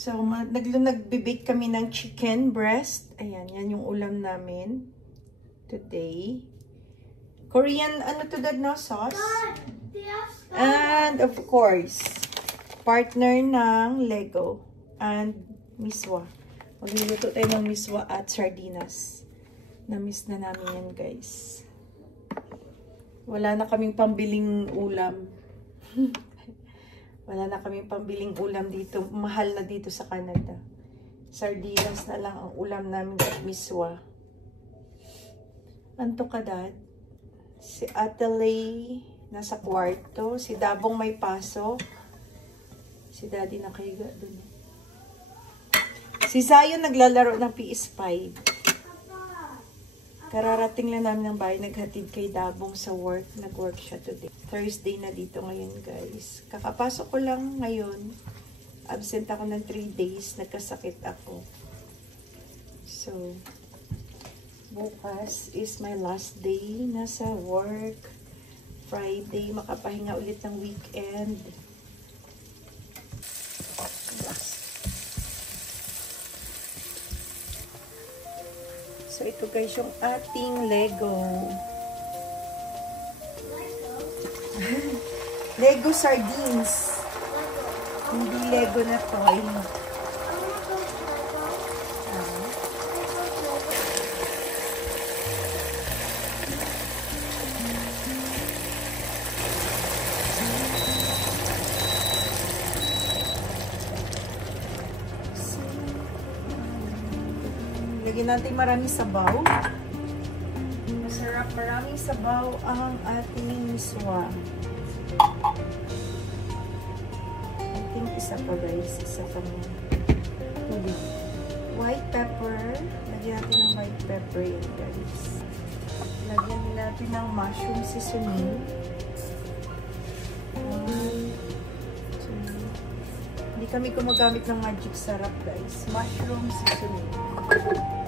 So, nagbibake kami ng chicken breast. Ayan, yan yung ulam namin today. Korean, ano to that no? Sauce? And of course, partner ng Lego and miswa. Magluluto tayo ng miswa at sardinas. Na-miss na namin yan, guys. Wala na kaming pambiling ulam. Wala na kaming pambiling ulam dito. Mahal na dito sa Canada. Sardinas na lang ang ulam namin at miswa. Anto ka, Dad? Si Atelay nasa kwarto. Si Dabong may pasok. Si Daddy nakahiga dun. Si Zion naglalaro ng PS5. Kararating lang namin ng bahay, naghatid kay Dabong sa work. Nag-work siya today. Thursday na dito ngayon, guys. Kakapasok ko lang ngayon. Absent ako ng 3 days. Nagkasakit ako. So, bukas is my last day na sa work. Friday, makapahinga ulit ng weekend. So, ito guys yung ating Lego. Lego sardines. Hindi Lego na toy. Lagyan natin maraming sabaw. Masarap, maraming sabaw ang ating miswa. I think isa pa guys, isa pa mo. White pepper. Lagyan natin ng white pepper yan guys. Lagyan natin ng mushroom seasoning. Hindi kami gumagamit ng magic sarap guys. Mushroom seasoning.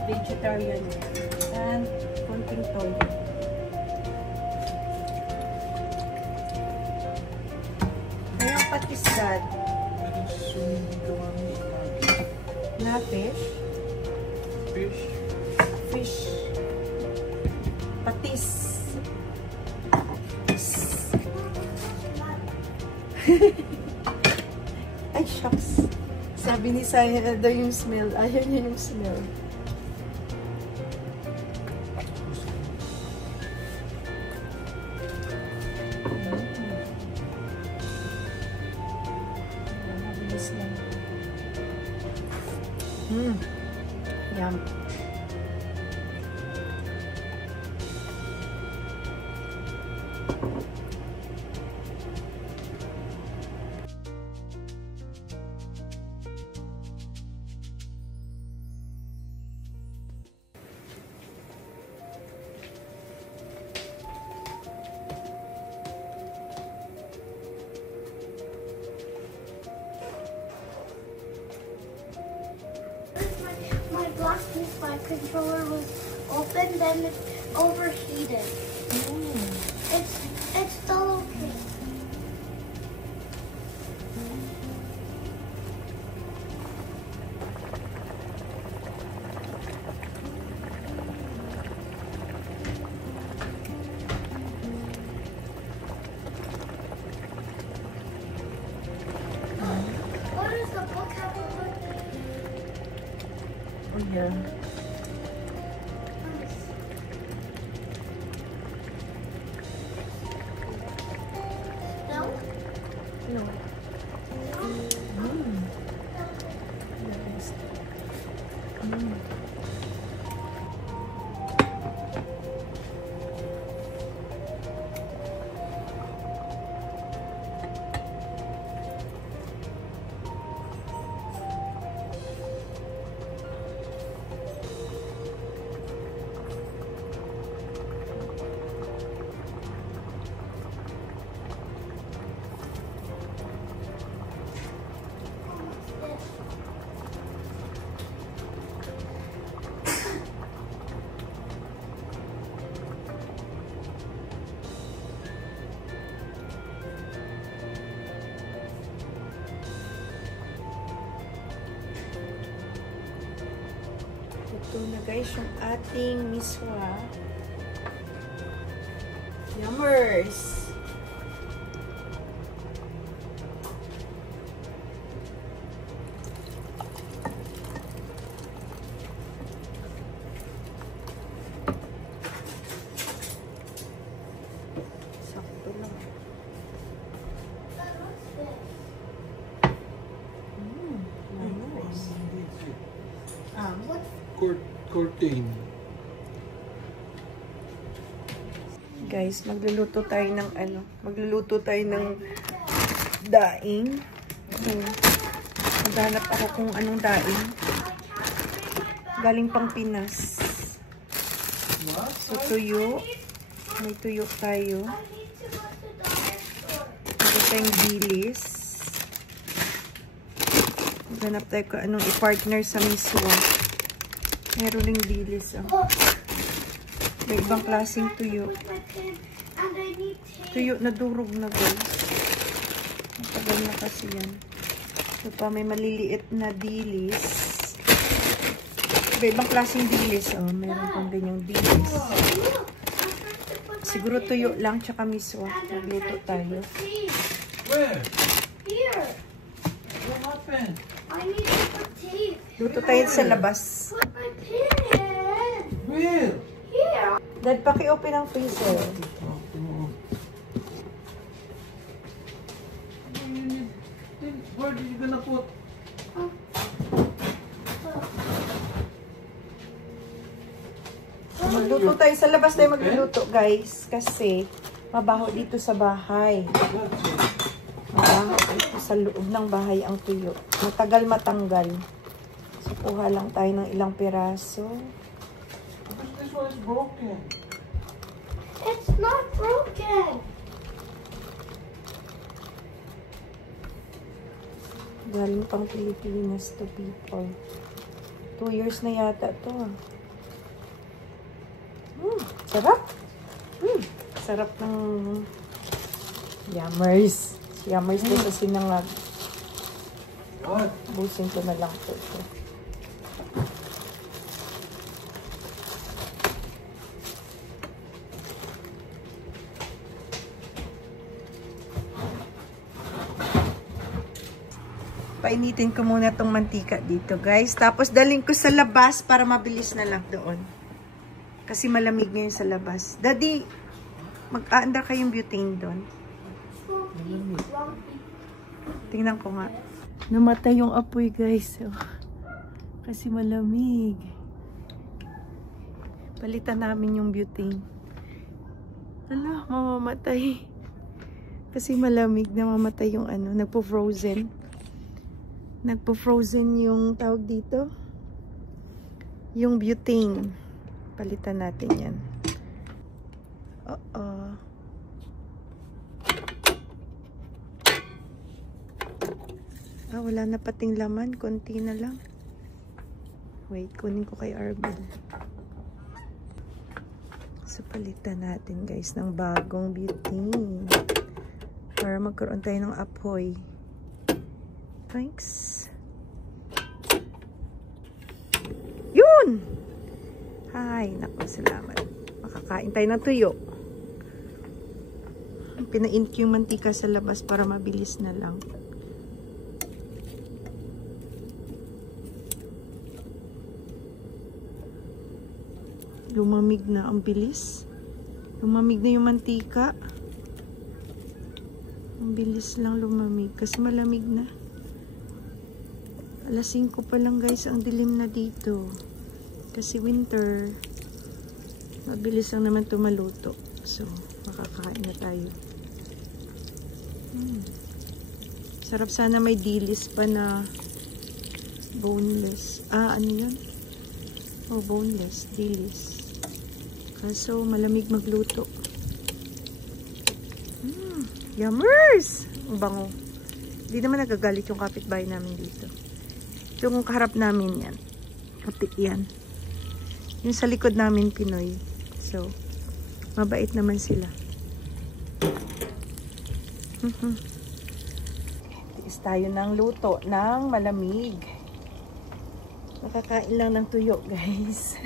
Vegetarian yan. And konting toyo. Kaya patis dad. Na fish? Fish. Patis. Ay, shucks. Sabi ni Saya na daw yung smell. Ayaw niya yung smell. Mabilis lang. Yum. My controller was open, then it overheated. It's still okay. What does the book have on it? Oh yeah. No? No. Luto na guys yung ating miswa. Yummers! Sakto lang. Nice. Curtain. Guys, magluluto tayo ng daing. So, maghanap ako kung anong daing. Galing pang Pinas. So, tuyo. May tuyo tayo. Meron tayong dilis. Maghanap tayo kung anong i-partner sa miswa. Meron ring dilis. Oh. May ibang klaseng tuyo. Tuyo na durog na guys. Matagal na kasi yan. Ito pa, may maliliit na dilis. May ibang klaseng dilis. Oh, meron pang ganyang dilis. Siguro tuyo lang, tsaka miswa. Magluto tayo. Where? Here. What happened? I need to put tape. Luto tayo sa labas. Put my pen. Where? Here. Dad, paki-open ang freezer. Where did you gonna put? Magluto tayo sa labas tayo magluluto, guys. Kasi mabaho dito sa bahay. Mabaho dito sa loob ng bahay ang tuyo. Matagal matanggal. So, kuha lang tayo ng ilang piraso. Because this one is broken. It's not broken. Galing pang Pilipinas to people. 2 years na yata to. Sarap. Sarap ng yummers. Yummers dito sa sinangag. What? Busin ko na lang po ito. Painitin ko muna tong mantika dito, guys. Tapos daling ko sa labas para mabilis na lang doon. Kasi malamig ngayon sa labas. Daddy, mag-aanda kayong butane doon. Tingnan ko nga. Namatay yung apoy, guys. Oh. Kasi malamig. Palitan namin yung butane. Ala, mamamatay. Kasi malamig, namamatay yung ano, nagpo-frozen. Nagpo-frozen yung tawag dito. Yung butane. Palitan natin yan. Wala na pating laman. Konti na lang. Wait, kunin ko kay Arvin. So, palitan natin, guys, ng bagong butane. Para magkaroon tayo ng apoy. Thanks. Yun! Hi, naku, salamat. Makakain tayo ng tuyo. Pinaint yung mantika sa labas para mabilis na lang. Lumamig na, ang bilis. Lumamig na yung mantika. Ang bilis lang lumamig kasi malamig na. Alas 5 pa lang, guys, ang dilim na dito. Kasi winter. Mabilis lang naman ito maluto. So, makakain na tayo. Sarap sana may dilis pa na boneless. Ano yun? Oh, boneless. Dilis. Kaso, malamig magluto. Yummers! Ang bango. Hindi naman nagagalit yung kapitbahay namin dito. Yung kaharap namin yan. Puti yan. Yung sa likod namin, Pinoy. So, mabait naman sila. Tiis tayo ng luto ng malamig. Nakakain lang ng tuyo, guys.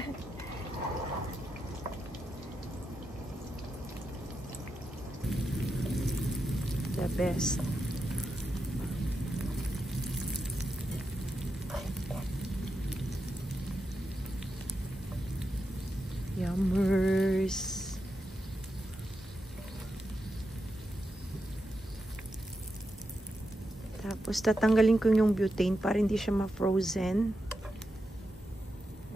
The best. Yummers. Tapos, tatanggalin ko yung butane para hindi siya ma-frozen.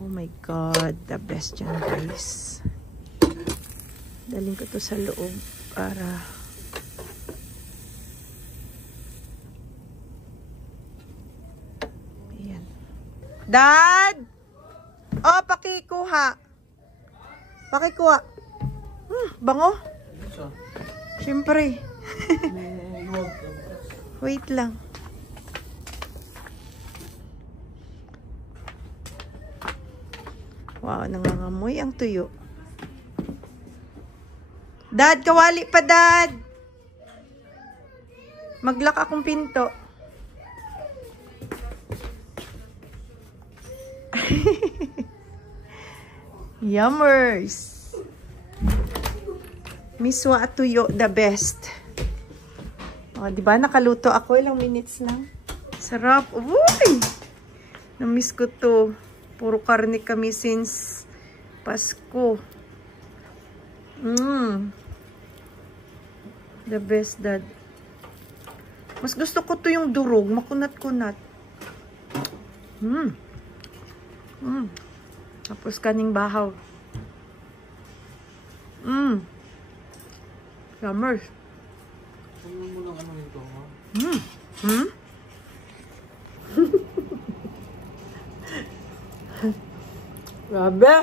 Oh my God. The best yan, guys. Daling ko to sa loob para... Ayan. Dad! Oh, pakikuha. Pakikuha. Bango? Siyempre. Wait lang. Wow, nangangamoy ang tuyo. Dad, kawali pa, Dad. Mag-lock akong pinto. Yummers. Miswa at tuyo, the best. O, diba? Nakaluto ako. Ilang minutes lang. Sarap. Uy! Namiss ko to. Puro karne kami since Pasko. The best, Dad. Mas gusto ko to yung durog. Makunat-kunat. Tapos kaning bahaw. Yummers. Ano mo lang ano nito, ha? Grabe!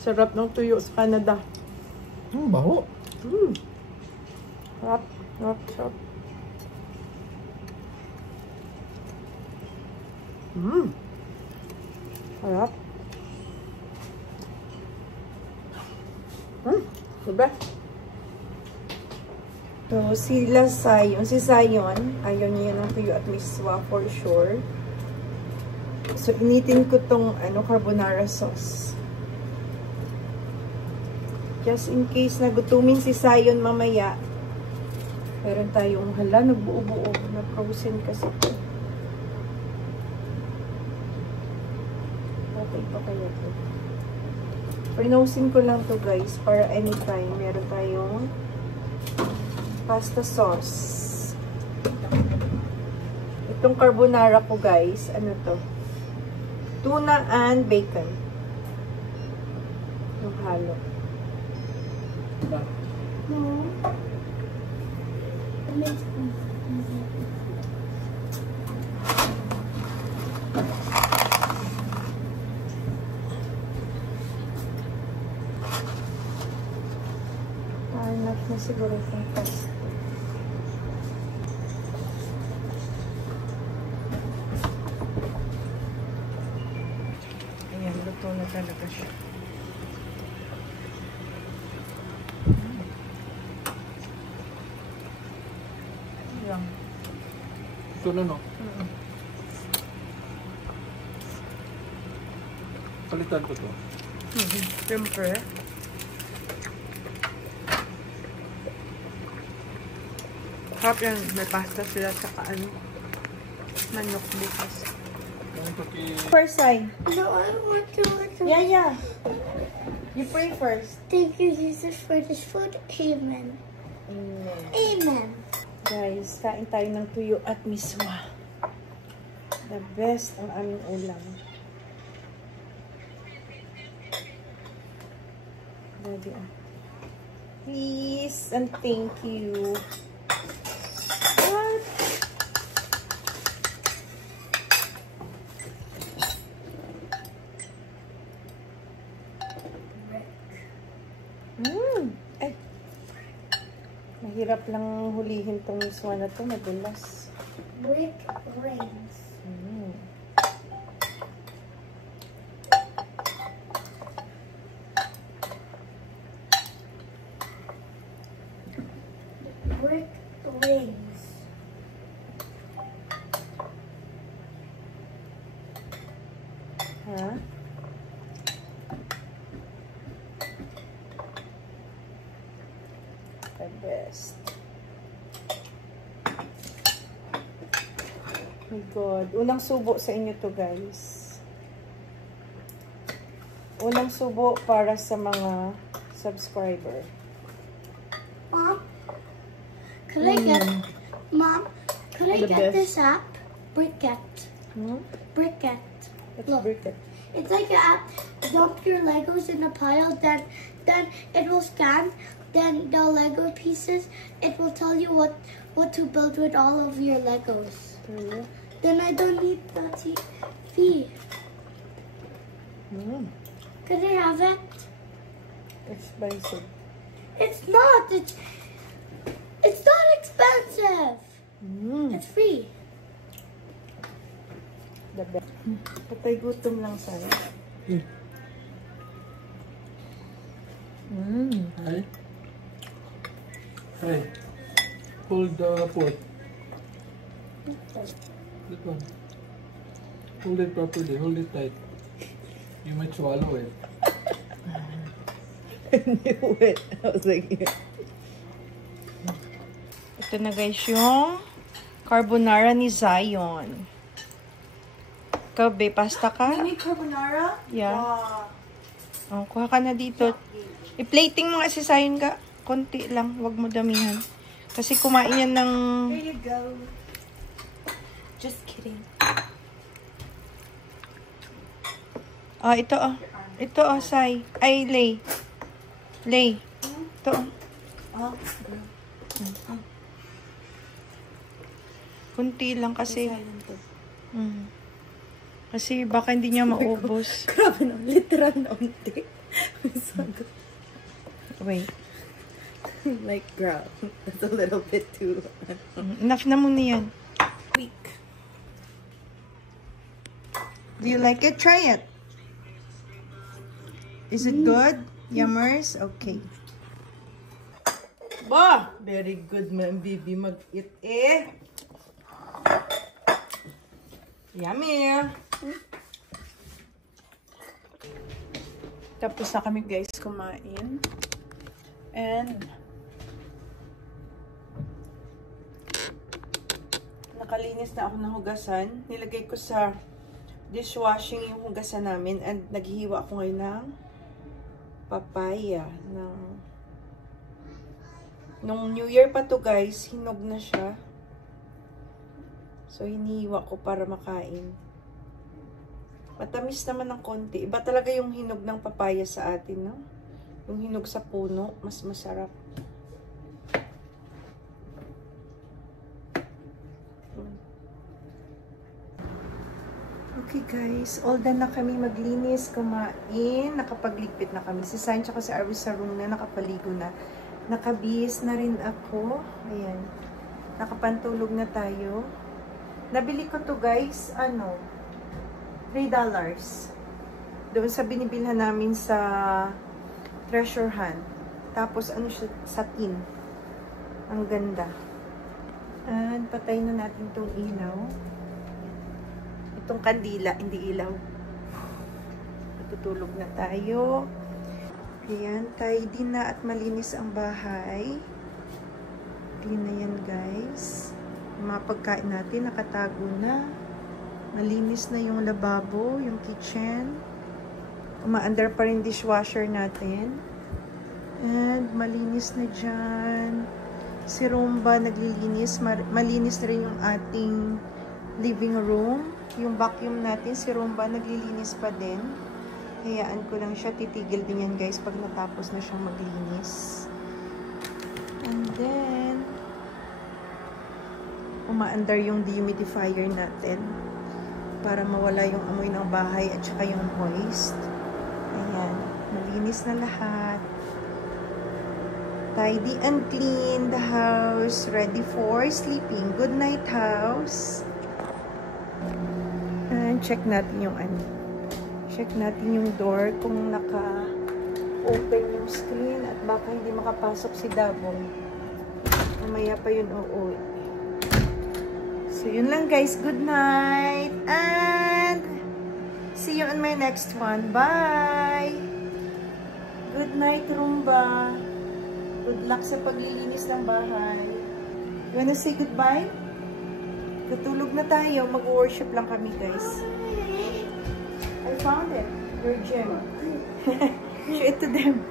Sarap ng tuyo sa Canada. Baho. Sarap. Sarap. Sarap. Sarap. Diba? So, si Sayon, ayaw niya ng tuyo at miswa for sure. So, initin ko tong carbonara sauce. Just in case nagutumin si Sayon mamaya. Meron tayong nagbuo-buo. Na-frozen kasi ito. Okay pa kaya ito. Prinosin ko lang to guys para anytime meron tayong pasta sauce. Itong carbonara ko guys, ano to? Tuna and bacon. Yung halo. No. Enough na siguro itong pasta. Ayan, luto na talaga siya. Lang. Ito na, no? Palitan ko to. Siyempre. Harap yan. May pasta sila sa manok bukas. First sign. No, I want to look at Yeah. You pray first. Thank you, Jesus, for this food. Amen. Amen. Amen. Guys, kain tayo ng tuyo at miswa. The best ang aming ulam. Daddy, please and thank you. What? Ay. Mahirap lang hulihin tong miswa na to. Madulas. Brick rings. Brick rings. Ha? The best. Oh my God. Unang subo sa inyo to, guys. Unang subo para sa mga subscriber. Mom, could I get Mom? Could I The get best. this app? Bricket. Bricket. It's Look. briquette. It's like an app. Dump your Legos in a pile, then it will scan. Then the Lego pieces, it will tell you what to build with all of your Legos. Then I don't need the TV. Could I have it? Expensive. It's not. It's not expensive. It's free. The best. Patay gutom lang sana. Hi. Hi. Hold the pot. That one. Hold it properly. Hold it tight. You might swallow it. I knew it. I was like, yeah. Ito na guys yung carbonara ni Zion. Ikaw, be, pasta ka? Need carbonara? Yeah. Wow. Oh, kuha ka na dito. I-plating mo nga si Zion ka. Konti lang. Huwag mo damihan. Kasi kumain yan ng... There you go. Just kidding. Ah, ito oh. Ito oh, Sai. Ay, Lay. Lay. Ito oh. Kunti lang kasi. Kasi baka hindi niya maubos. Grabe na, literal na unti. Wait. Like, girl, that's a little bit too... Enough na muna yan. weak. Do you like it? Try it. Is it good? Yummers? Okay. Ba! Very good, man, baby. Mag-eat eh. Yummy! Tapos na kami guys kumain. And nakalinis na ako ng hugasan. Nilagay ko sa dishwashing yung hugasan namin. And naghihiwa ako ngayon ng papaya. Nung New Year pa to guys, hinog na siya. So, hinihiwa ko para makain. Matamis naman ng konti. Iba talaga yung hinog ng papaya sa atin, no? Yung hinog sa puno, mas masarap. Okay guys, all done na kami maglinis, kumain, nakapagligpit na kami. Si Sain tsaka si Arvis sa room na, nakapaligo na. Nakabihis na rin ako. Ayan. Nakapantulog na tayo. Nabili ko to guys, ano, $3. Doon sa binibilhan namin sa Treasure Hunt. Tapos ano siya, satin. Ang ganda. And patay na natin tong ilaw. Itong kandila, hindi ilaw. Matutulog na tayo. Ayan, tidy na at malinis ang bahay. Clean na yan guys. Yung mga pagkain natin, nakatago na. Malinis na yung lababo, yung kitchen. Umaandar pa rin dishwasher natin. And malinis na dyan. Si Roomba naglilinis. Malinis na rin yung ating living room. Yung vacuum natin, si Roomba naglilinis pa din. Hayaan ko lang siya. Titigil din yan guys pag natapos na siyang maglinis. And then, umaandar yung dehumidifier natin para mawala yung amoy ng bahay at saka yung moist. Ayan. Malinis na lahat. Tidy and clean the house. Ready for sleeping. Good night, house. And check natin yung ano. Check natin yung door kung naka-open yung screen at baka hindi makapasok si Dabong. Mamaya pa yun uuwi. So, yun lang guys. Good night. And see you you on my next one. Bye! Good night, Roomba. Good luck sa paglilinis ng bahay. You wanna say goodbye? Tutulog na tayo. Mag-worship lang kami, guys. I found it. Your gem. Show it to them.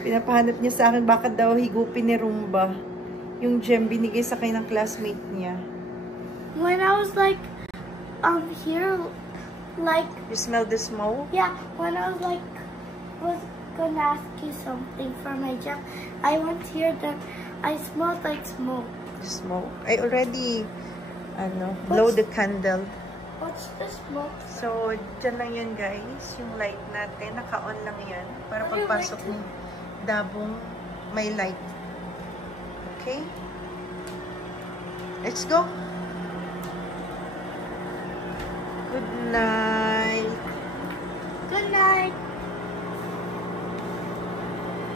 Pinapahanap niya sa akin bakit daw higupin ni Roomba. Yung gem binigay sa kanya ng classmate niya. When I was like, here, like, You smell the smoke? yeah, when I was like, was gonna ask you something for my gem, I went here, then I smelled like smoke. The smoke. I already, blow the candle. What's the smoke? So, dyan lang yun, guys. Yung light natin. Naka-on lang yan. Para Ano yung pagpasok light? ni Dabong, may light. Okay? Let's go. Good night.